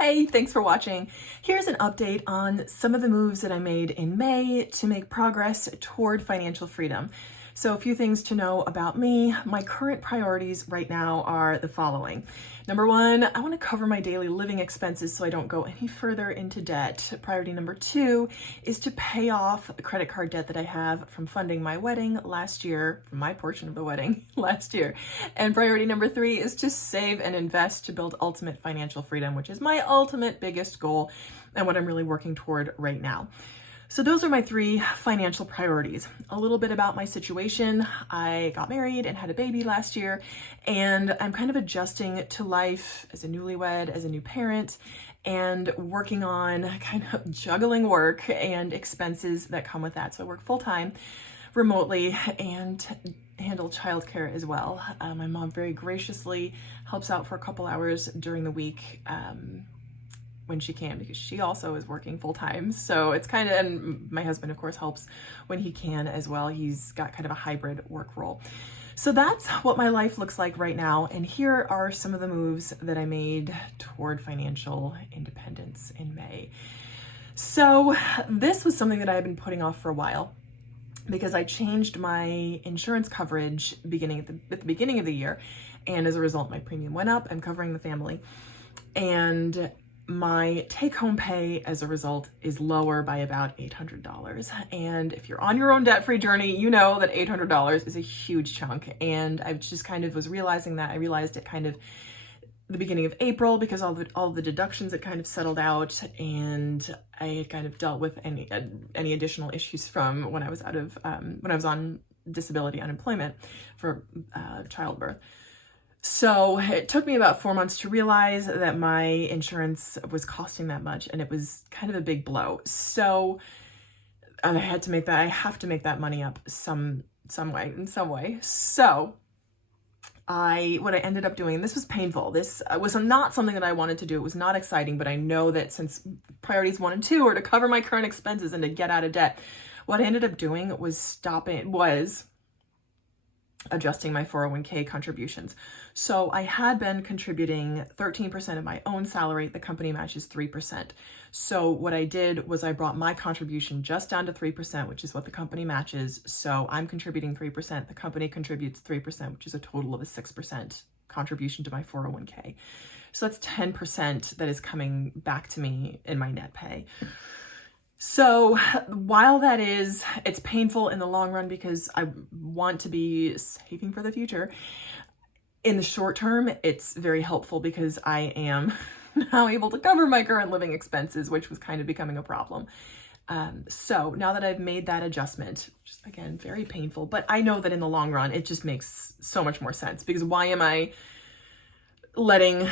Hey, thanks for watching. Here's an update on some of the moves that I made in May to make progress toward financial freedom. So a few things to know about me. My current priorities right now are the following. Number one, I want to cover my daily living expenses so I don't go any further into debt. Priority number two is to pay off a credit card debt that I have from funding my wedding last year, from my portion of the wedding last year. And priority number three is to save and invest to build ultimate financial freedom, which is my ultimate biggest goal and what I'm really working toward right now. So those are my three financial priorities. A little bit about my situation. I got married and had a baby last year, and I'm kind of adjusting to life as a newlywed, as a new parent, and working on kind of juggling work and expenses that come with that. So I work full-time remotely and handle childcare as well. My mom very graciously helps out for a couple hours during the week when she can, because she also is working full time. So it's kind of, and my husband of course helps when he can as well. He's got kind of a hybrid work role. So that's what my life looks like right now. And here are some of the moves that I made toward financial independence in May. So this was something that I had been putting off for a while, because I changed my insurance coverage at the beginning of the year. And as a result, my premium went up. I'm covering the family. And my take-home pay as a result is lower by about $800. And if you're on your own debt-free journey, you know that $800 is a huge chunk. And I just kind of was realizing that. I realized it kind of the beginning of April, because all the deductions had kind of settled out, and I had kind of dealt with any additional issues from when I was when I was on disability unemployment for childbirth. So it took me about 4 months to realize that my insurance was costing that much, and it was kind of a big blow. So I have to make that money up in some way. So what I ended up doing, and this was painful. This was not something that I wanted to do. It was not exciting, but I know that since priorities 1 and 2 are to cover my current expenses and to get out of debt, what I ended up doing was adjusting my 401k contributions. So I had been contributing 13% of my own salary. The company matches 3%. So what I did was I brought my contribution just down to 3%, which is what the company matches. So I'm contributing 3%. The company contributes 3%, which is a total of a 6% contribution to my 401k. So that's 10% that is coming back to me in my net pay. So while it's painful in the long run because I want to be saving for the future, in the short term, it's very helpful because I am now able to cover my current living expenses, which was kind of becoming a problem. So now that I've made that adjustment, just again, very painful, but I know that in the long run, it just makes so much more sense, because why am I letting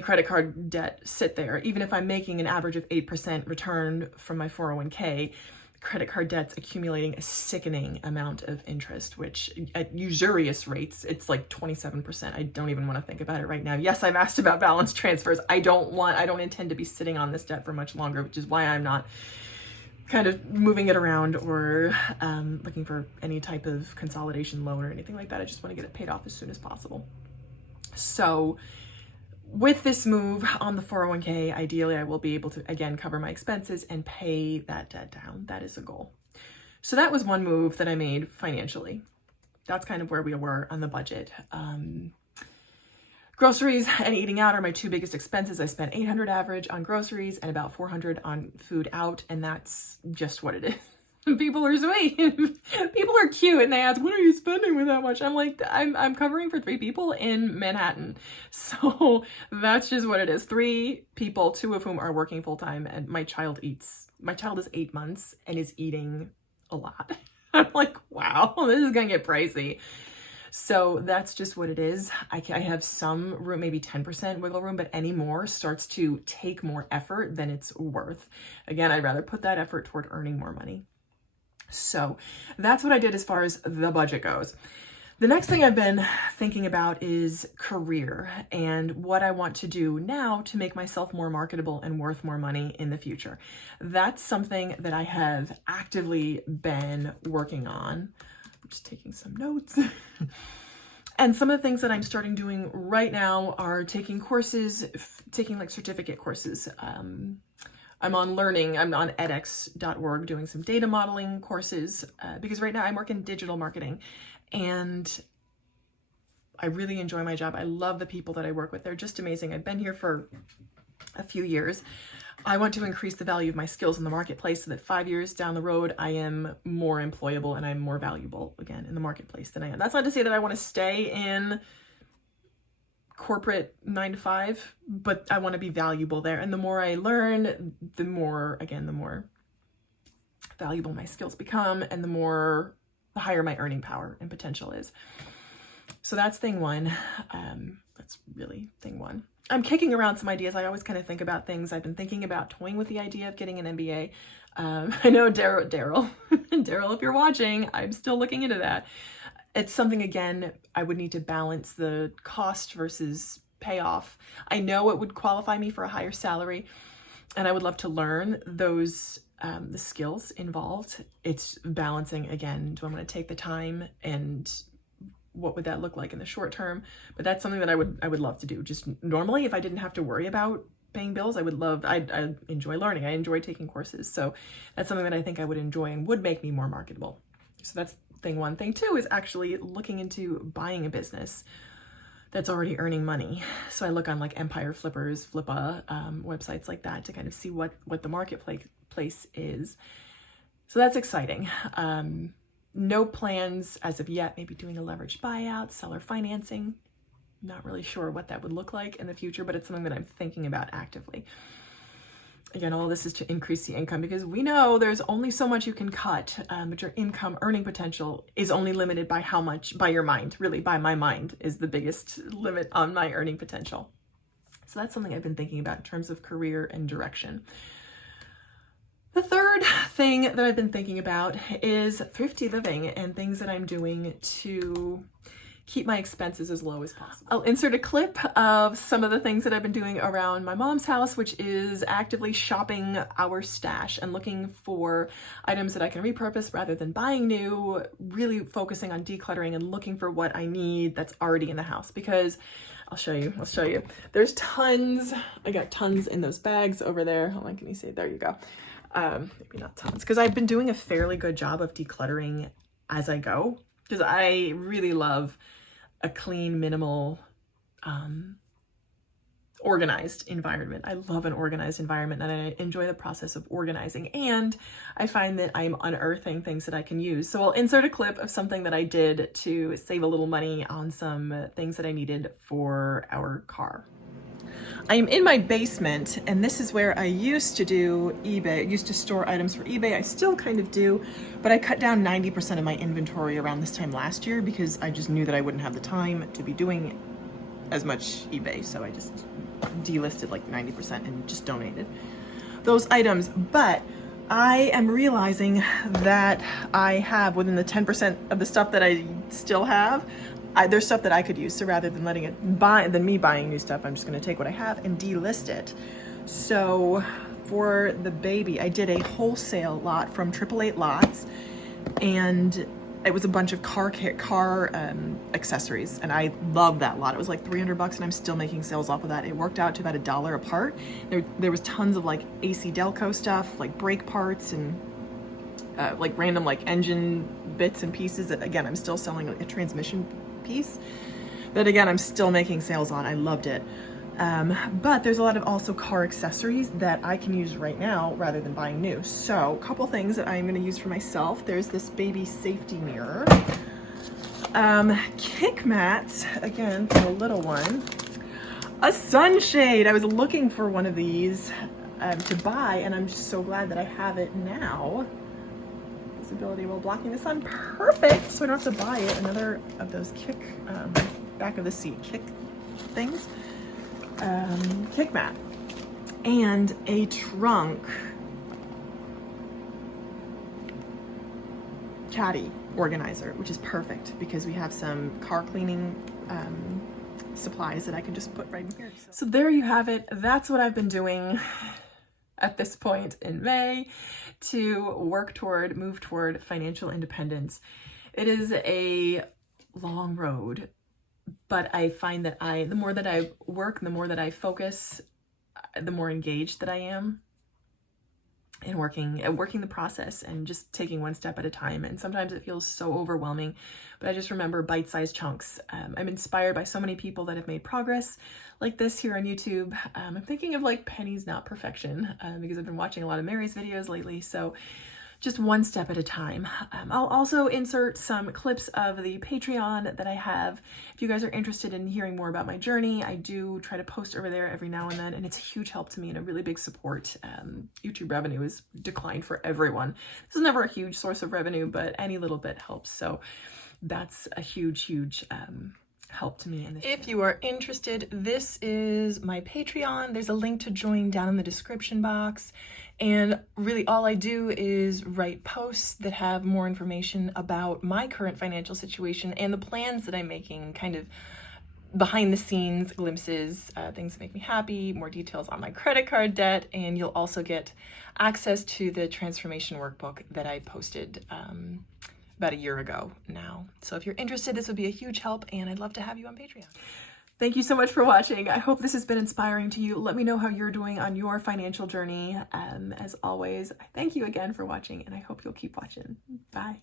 credit card debt sit there? Even if I'm making an average of 8% return from my 401k, credit card debt's accumulating a sickening amount of interest, which at usurious rates, it's like 27%. I don't even want to think about it right now. Yes, I've asked about balance transfers. I don't intend to be sitting on this debt for much longer, which is why I'm not kind of moving it around or looking for any type of consolidation loan or anything like that. I just want to get it paid off as soon as possible. So with this move on the 401k, ideally I will be able to, again, cover my expenses and pay that debt down. That is a goal. So that was one move that I made financially. That's kind of where we were on the budget. Groceries and eating out are my two biggest expenses. I spent $800 average on groceries and about $400 on food out, and that's just what it is. People are sweet. People are cute, and they ask, "What are you spending with that much?" I'm like, I'm covering for 3 people in Manhattan. So that's just what it is. 3 people, 2 of whom are working full time, and my child is 8 months and is eating a lot. I'm like, wow, this is gonna get pricey. So that's just what it is. I have some room, maybe 10% wiggle room, but any more starts to take more effort than it's worth. Again, I'd rather put that effort toward earning more money. So that's what I did as far as the budget goes. The next thing I've been thinking about is career and what I want to do now to make myself more marketable and worth more money in the future. That's something that I have actively been working on. I'm just taking some notes. And some of the things that I'm starting doing right now are taking courses, taking like certificate courses. I'm on edX.org doing some data modeling courses because right now I'm working digital marketing and I really enjoy my job. I love the people that I work with. They're just amazing. I've been here for a few years. I want to increase the value of my skills in the marketplace so that 5 years down the road, I am more employable and I'm more valuable again in the marketplace than I am. That's not to say that I want to stay in corporate 9 to 5, but I want to be valuable there. And the more I learn, the more valuable my skills become and the higher my earning power and potential is. So that's thing one. That's really thing one. I'm kicking around some ideas. I always kind of think about things. I've been thinking about toying with the idea of getting an MBA. I know Daryl, if you're watching, I'm still looking into that. It's something, again, I would need to balance the cost versus payoff. I know it would qualify me for a higher salary, and I would love to learn those the skills involved. It's balancing, again, do I want to take the time and what would that look like in the short term? But that's something that I would love to do. Just normally, if I didn't have to worry about paying bills, I enjoy learning. I enjoy taking courses. So that's something that I think I would enjoy and would make me more marketable. So that's thing one. Thing two is actually looking into buying a business that's already earning money. So I look on like Empire Flippers, Flippa, websites like that to kind of see what the marketplace is. So that's exciting. No plans as of yet, maybe doing a leveraged buyout, seller financing. Not really sure what that would look like in the future, but it's something that I'm thinking about actively. Again, all this is to increase the income because we know there's only so much you can cut, but your income earning potential is only limited by how much, by your mind, really by my mind is the biggest limit on my earning potential. So that's something I've been thinking about in terms of career and direction. The third thing that I've been thinking about is thrifty living and things that I'm doing to keep my expenses as low as possible. I'll insert a clip of some of the things that I've been doing around my mom's house, which is actively shopping our stash and looking for items that I can repurpose rather than buying new, really focusing on decluttering and looking for what I need that's already in the house because I'll show you. There's tons. I got tons in those bags over there. Hold on, can you see? There you go. Maybe not tons, because I've been doing a fairly good job of decluttering as I go, because I really love a clean, minimal, organized environment. I love an organized environment and I enjoy the process of organizing, and I find that I'm unearthing things that I can use. So I'll insert a clip of something that I did to save a little money on some things that I needed for our car. I'm in my basement, and this is where I used to do eBay. I used to store items for eBay. I still kind of do, but I cut down 90% of my inventory around this time last year because I just knew that I wouldn't have the time to be doing as much eBay. So I just delisted like 90% and just donated those items. But I am realizing that I have within the 10% of the stuff that I still have, there's stuff that I could use. So rather than me buying new stuff, I'm just going to take what I have and delist it. So for the baby, I did a wholesale lot from 888 Lots, and it was a bunch of car accessories, and I love that lot. It was like $300, and I'm still making sales off of that. It worked out to about $1 a part. There was tons of like AC Delco stuff, like brake parts and like random like engine bits and pieces that, again, I'm still selling like a transmission piece that, again, I'm still making sales on. I loved it. But there's a lot of also car accessories that I can use right now rather than buying new. So a couple things that I'm going to use for myself. There's this baby safety mirror. Kick mats, again, for the little one. A sunshade. I was looking for one of these to buy, and I'm just so glad that I have it now. Visibility while blocking the sun, perfect, so I don't have to buy it. Another of those back of the seat kick things, kick mat, and a trunk caddy organizer, which is perfect because we have some car cleaning supplies that I can just put right in here. So there you have it. That's what I've been doing at this point in May to move toward financial independence. It is a long road, but I find that the more that I work, the more that I focus, the more engaged that I am in working the process and just taking one step at a time. And sometimes it feels so overwhelming, but I just remember bite-sized chunks. I'm inspired by so many people that have made progress like this here on YouTube. I'm thinking of like Penny's Not Perfection because I've been watching a lot of Mary's videos lately. So just one step at a time. I'll also insert some clips of the Patreon that I have. If you guys are interested in hearing more about my journey, I do try to post over there every now and then, and it's a huge help to me and a really big support. YouTube revenue is declined for everyone. This is never a huge source of revenue, but any little bit helps. So that's a huge help to me in this. If you are interested, this is my Patreon. There's a link to join down in the description box. And really all I do is write posts that have more information about my current financial situation and the plans that I'm making, kind of behind the scenes glimpses, things that make me happy, more details on my credit card debt, and you'll also get access to the transformation workbook that I posted about a year ago now. So if you're interested, this would be a huge help, and I'd love to have you on Patreon. Thank you so much for watching. I hope this has been inspiring to you. Let me know how you're doing on your financial journey. As always, I thank you again for watching, and I hope you'll keep watching. Bye.